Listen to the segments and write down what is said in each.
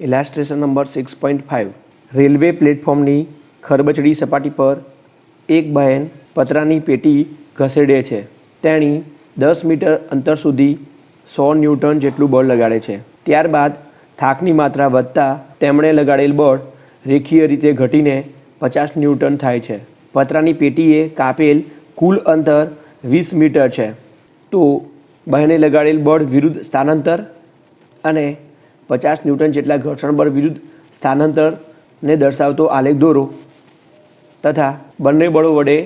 Illustration number six point five railway પ્લેટફોર્મની ખરબચડી સપાટી પર એક બહેન પતરાની પેટી ઘસેડે છે. તેણી દસ મીટર અંતર સુધી સો ન્યૂટન જેટલું બળ લગાડે છે. ત્યારબાદ થાકની માત્રા વધતા તેમણે લગાડેલ બળ રેખીય રીતે ઘટીને પચાસ ન્યૂટન થાય છે. પતરાની પેટીએ કાપેલ કુલ અંતર વીસ મીટર છે. તો બહેને લગાડેલ બળ વિરુદ્ધ સ્થાનાંતર અને પચાસ ન્યૂટન જેટલા ઘર્ષણ બળ વિરુદ્ધ સ્થાનાંતરને દર્શાવતો આલેખ દોરો તથા બંને બળો વડે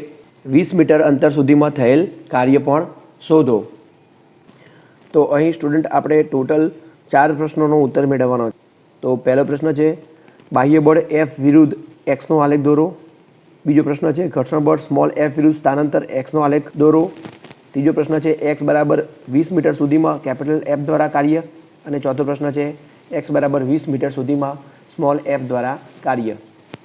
વીસ મીટર અંતર સુધીમાં થયેલ કાર્ય પણ શોધો. તો અહીં સ્ટુડન્ટ આપણે ટોટલ ચાર પ્રશ્નોનો ઉત્તર મેળવવાનો તો પહેલો પ્રશ્ન છે, બાહ્ય બળ એફ વિરુદ્ધ એક્સનો આલેખ દોરો. બીજો પ્રશ્ન છે, ઘર્ષણ બળ સ્મોલ એફ વિરુદ્ધ સ્થાનાંતર એક્સનો આલેખ દોરો. ત્રીજો પ્રશ્ન છે એક્સ બરાબર વીસ મીટર સુધીમાં કેપિટલ એફ દ્વારા કાર્ય અને ચોથો પ્રશ્ન છે એક્સ બરાબર વીસ મીટર સુધીમાં સ્મોલ એફ દ્વારા કાર્ય.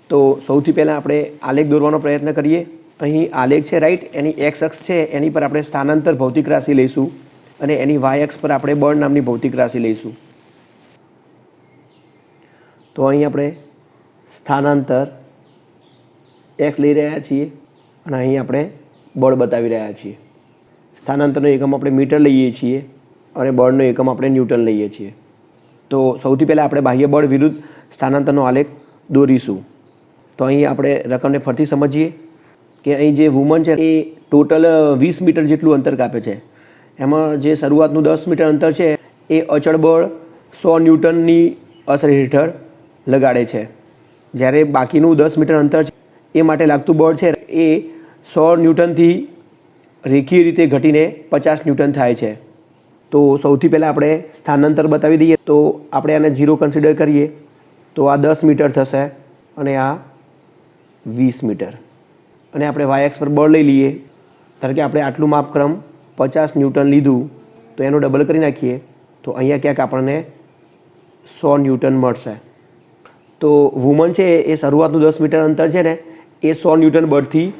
તો સૌથી પહેલાં આપણે આલેખ દોરવાનો પ્રયત્ન કરીએ. અહીં આલેખ છે રાઈટ એની એક્સ અક્ષ છે, એની પર આપણે સ્થાનાંતર ભૌતિક રાશિ લઈશું અને એની વાય અક્ષ પર આપણે બળ નામની ભૌતિક રાશિ લઈશું. તો અહીં આપણે સ્થાનાંતર એક્સ લઈ રહ્યા છીએ અને અહીં આપણે બળ બતાવી રહ્યા છીએ. સ્થાનાંતરનો એકમ આપણે મીટર લઈએ છીએ અને બળનો એકમ આપણે ન્યૂટન લઈએ છીએ. તો સૌથી પહેલાં આપણે બાહ્ય બળ વિરુદ્ધ સ્થાનાંતરનો આલેખ દોરીશું. તો અહીં આપણે રકમને ફરીથી સમજીએ કે અહીં જે વુમન છે, એ ટોટલ વીસ મીટર જેટલું અંતર કાપે છે. એમાં જે શરૂઆતનું દસ મીટર અંતર છે, એ અચળ બળ સો ન્યૂટનની અસર હેઠળ લગાડે છે. જ્યારે બાકીનું દસ મીટર અંતર છે, એ માટે લાગતું બળ છે, એ સો ન્યૂટનથી રેખીય રીતે ઘટીને પચાસ ન્યૂટન થાય છે. તો સૌથી પહેલાં આપણે સ્થાનાંતર બતાવી દઈએ. તો આપણે આને ઝીરો કન્સિડર કરીએ. તો આ દસ મીટર થશે અને આ વીસ મીટર. અને આપણે વાય એક્સ પર બળ લઈ લઈએ. ધારો કે આપણે આટલું માપક્રમ પચાસ ન્યૂટન લીધું, તો એનું ડબલ કરી નાખીએ. તો અહીંયા ક્યાંક આપણને સો ન્યૂટન મળશે. તો વુમન છે એ શરૂઆતનું દસ મીટર અંતર છે ને, એ સો ન્યૂટન બળથી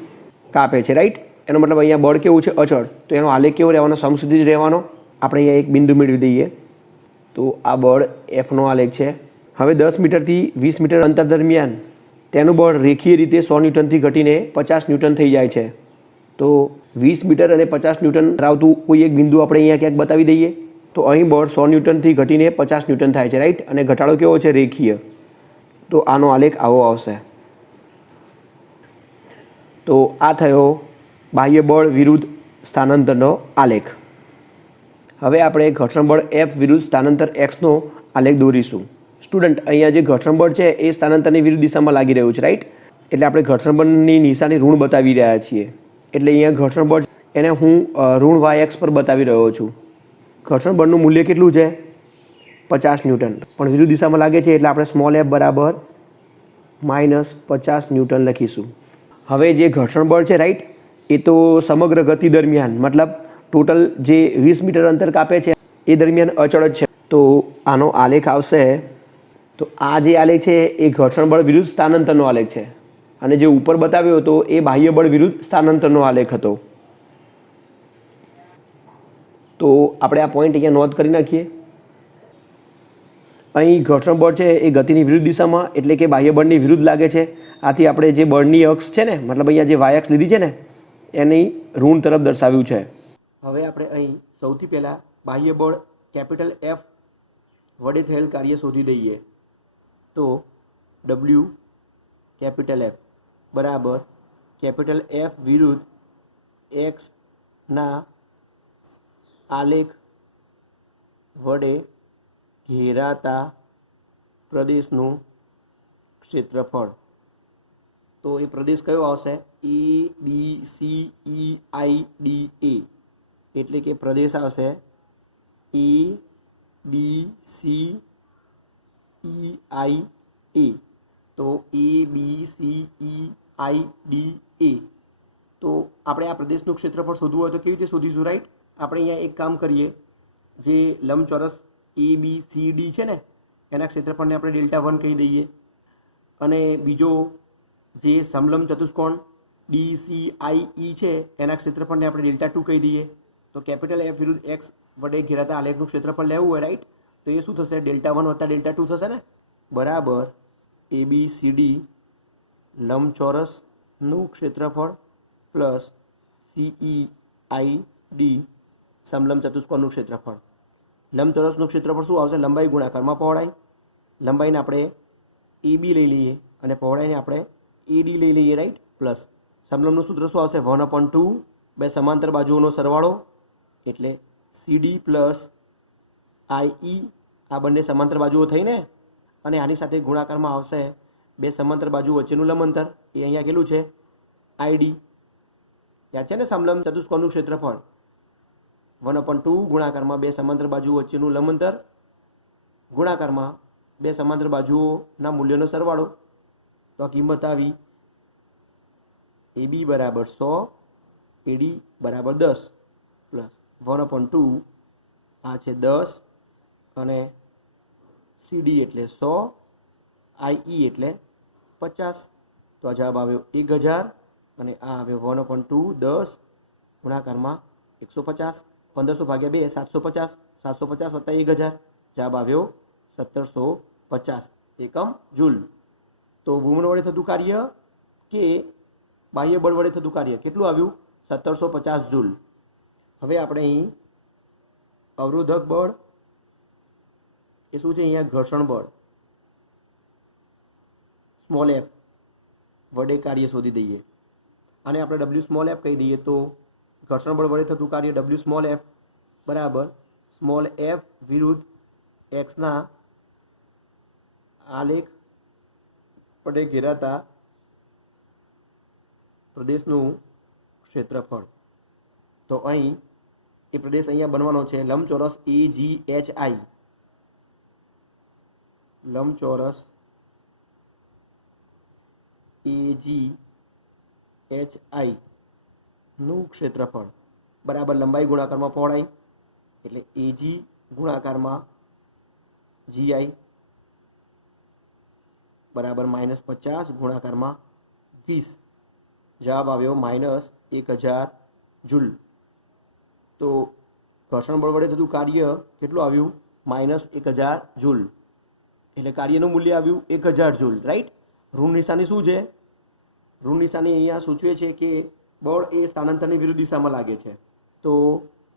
કાપે છે રાઈટ એનો મતલબ અહીંયા બળ કેવું છે? અચળ. તો એનો આલેખ કેવો રહેવાનો? સમ સુધી જ રહેવાનો. આપણે અહીંયા એક બિંદુ મેળવી દઈએ. તો આ બળ એફનો આલેખ છે. હવે દસ મીટરથી વીસ મીટર અંતર દરમિયાન તેનું બળ રેખીય રીતે સો ન્યૂટનથી ઘટીને પચાસ ન્યૂટન થઈ જાય છે. તો વીસ મીટર અને પચાસ ન્યૂટન ધરાવતું કોઈ એક બિંદુ આપણે અહીંયા ક્યાંક બતાવી દઈએ. તો અહીં બળ સો ન્યૂટનથી ઘટીને પચાસ ન્યૂટન થાય છે રાઈટ અને ઘટાડો કેવો છે? રેખીય. તો આનો આલેખ આવો આવશે. તો આ થયો બાહ્ય બળ વિરુદ્ધ સ્થાનાંતરનો આલેખ. હવે આપણે ઘર્ષણ એફ વિરુદ્ધ સ્થાનાંતર એક્સનો આલેખ દોરીશું. સ્ટુડન્ટ અહીંયા જે ઘર્ષણ છે, એ સ્થાનાંતરની વિરુદ્ધ દિશામાં લાગી રહ્યું છે રાઈટ એટલે આપણે ઘર્ષણ નિશાની ઋણ બતાવી રહ્યા છીએ. એટલે અહીંયા ઘર્ષણ એને હું ઋણ વાય એક્સ પર બતાવી રહ્યો છું. ઘર્ષણ બળનું મૂલ્ય કેટલું છે? પચાસ ન્યૂટન. પણ વિરુદ્ધ દિશામાં લાગે છે, એટલે આપણે સ્મોલ એફ બરાબર માઇનસ પચાસ ન્યૂટન લખીશું. હવે જે ઘર્ષણ બળ છે રાઈટ એ તો સમગ્ર ગતિ દરમિયાન, મતલબ ટોટલ જે વીસ મીટર અંતર કાપે છે, એ દરમિયાન અચળ જ છે. તો આનો આલેખ આવશે. તો આ જે આલેખ છે, એ ઘર્ષણ બળ વિરુદ્ધ સ્થાનાંતરનો આલેખ છે. અને જે ઉપર બતાવ્યો હતો, એ બાહ્ય બળ વિરુદ્ધ સ્થાનાંતરનો આલેખ હતો. તો આપણે આ પોઈન્ટ અહીંયા નોંધ કરી નાખીએ. અહીં ઘર્ષણ બળ છે, એ ગતિની વિરુદ્ધ દિશામાં, એટલે કે બાહ્ય બળની વિરુદ્ધ લાગે છે. આથી આપણે જે બળની અક્ષ છે ને, મતલબ અહીંયા જે વાય લીધી છે ને એની ઋણ તરફ દર્શાવ્યું છે. હવે આપણે અહીં સૌથી પહેલાં બાહ્ય બળ કેપિટલ એફ વડે થયેલ કાર્ય શોધી દઈએ. તો ડબલ્યુ કેપિટલ એફ બરાબર કેપિટલ એફ વિરુદ્ધ એક્સના આલેખ વડે ઘેરાતા પ્રદેશનું ક્ષેત્રફળ. તો એ પ્રદેશ કયો આવશે? એ B C E I D એ એટલે કે પ્રદેશ આવશે એ બી સી ઈ આઈ એ તો એ B C E I D એ તો આપણે આ પ્રદેશનું ક્ષેત્રફળ શોધવું હોય તો કેવી રીતે શોધીશું રાઈટ આપણે અહીંયા એક કામ કરીએ. જે લંબચોરસ એ બી સી ડી છે ને, એના ક્ષેત્રફળને આપણે ડેલ્ટા વન કહી દઈએ. અને બીજો જે સમલમ ચતુષ્કોણ ડી સી આઈ ઈ છે, એના ક્ષેત્રફળને આપણે ડેલ્ટા ટુ કહી દઈએ. તો કેપિટલ એફ વિરુદ્ધ એક્સ વડે ઘેરાતા આલેખનું ક્ષેત્રફળ લેવું હોય રાઈટ તો એ શું થશે? ડેલ્ટા વન વત્તા ડેલ્ટા ટુ થશે ને? બરાબર. એ બી સી ડી લંબચોરસનું ક્ષેત્રફળ પ્લસ સીઈ આઈ ડી સમલંબ ચતુષ્કોણનું ક્ષેત્રફળ. લંબચોરસનું ક્ષેત્રફળ શું આવશે? લંબાઈ ગુણાકારમાં પહોળાઈ. લંબાઈને આપણે એ બી લઈ લઈએ અને પહોળાઈને આપણે એડી લઈ લઈએ રાઈટ પ્લસ સમલંબનું સૂત્ર શું આવશે? વન અપોન ટુ બે સમાંતર બાજુઓનો સરવાળો. એટલે સીડી પ્લસ આઈ આ બંને સમાંતર બાજુઓ થઈને અને આની સાથે ગુણાકારમાં આવશે બે સમાંતર બાજુ વચ્ચેનું લંબંતર. એ અહીંયા કેટલું છે? આઈડી યાદ છે ને સમલંબ ચતુષ્કોણનું ક્ષેત્રફળ? વન અપોન ટુ ગુણાકારમાં બે સમાંતર બાજુ વચ્ચેનું લંબંતર. ગુણાકારમાં બે સમાંતર બાજુઓના મૂલ્યોનો સરવાળો. તો આ કિંમત આવી એ બી બરાબર સો એડી બરાબર દસ, પ્લસ વન અપોન ટુ આ છે દસ, અને સીડી એટલે સો આઈ એટલે પચાસ. તો આ જવાબ આવ્યો એક હજાર, અને આ આવ્યો વન અપોન ટુ દસ, ગુણાકારમાં એકસો પચાસ. પંદરસો ભાગ્યા બે, સાતસો પચાસ. સાતસો પચાસ વત્તા એક હજાર. જવાબ આવ્યો સત્તરસો પચાસ. એકમ જૂલ. તો વુમન વડે થતું કાર્ય કે બાહ્ય બળ વડે થતું કાર્ય? કેટલું આવ્યું? સત્તરસો પચાસ જૂલ. હવે આપણે અહીં અવરોધક બળ, એ શું છે અહીંયા? ઘર્ષણ બળ. સ્મોલ એપ વડે કાર્ય શોધી દઈએ. અને આપણે ડબલ્યુ સ્મોલ એપ કહી દઈએ તો ઘર્ષણ બળ વડે થતું કાર્ય ડબલ્યુ સ્મોલ એફ બરાબર સ્મોલ એફ વિરુદ્ધ એક્સના આલેખ વડે ઘેરાતા પ્રદેશનું ક્ષેત્રફળ. તો અહીં એ પ્રદેશ અહીંયા બનવાનો છે લંબચોરસ એ જી એચ આઈ લંબચોરસ એ જી એચ આઈ નું ક્ષેત્રફળ. બરાબર લંબાઈ ગુણાકારમાં પહોળાઈ એટલે એજી ગુણાકારમાં જીઆઈ બરાબર માઇનસ પચાસ ગુણાકારમાં વીસ. જવાબ આવ્યો માઇનસ એક હજાર જૂલ. તો ઘર્ષણ બળ વડે થતું કાર્ય કેટલું આવ્યું? માઇનસ એક હજાર જૂલ. એટલે કાર્યનું મૂલ્ય આવ્યું એક હજાર જૂલ રાઈટ ઋણ નિશાની શું છે? ઋણ નિશાની અહીંયા સૂચવે છે કે બળ એ સ્થાનાંતરની વિરુદ્ધ દિશામાં લાગે છે. તો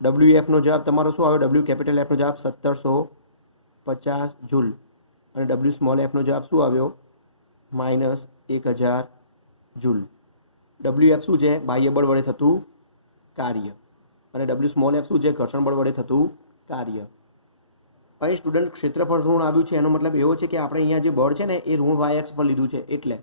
ડબલ્યુ એફનો જવાબ તમારો શું આવ્યો? ડબલ્યુ કેપિટલ એફનો જવાબ સત્તરસો પચાસ જૂલ. અને ડબલ્યુ સ્મોલ એફનો જવાબ શું આવ્યો? માઇનસ એક હજાર જૂલ. ડબલ્યુ એફ શું છે? બાહ્ય બળ વડે થતું કાર્ય. અને ડબલ્યુ સ્મોલ એફ શું છે? ઘર્ષણ બળ વડે થતું કાર્ય. અહીં સ્ટુડન્ટ ક્ષેત્રફળ ઋણ આવ્યું છે. એનો મતલબ એવો છે કે આપણે અહીંયા જે બળ છે ને, એ ઋણ વાય એક્સ પર લીધું છે. એટલે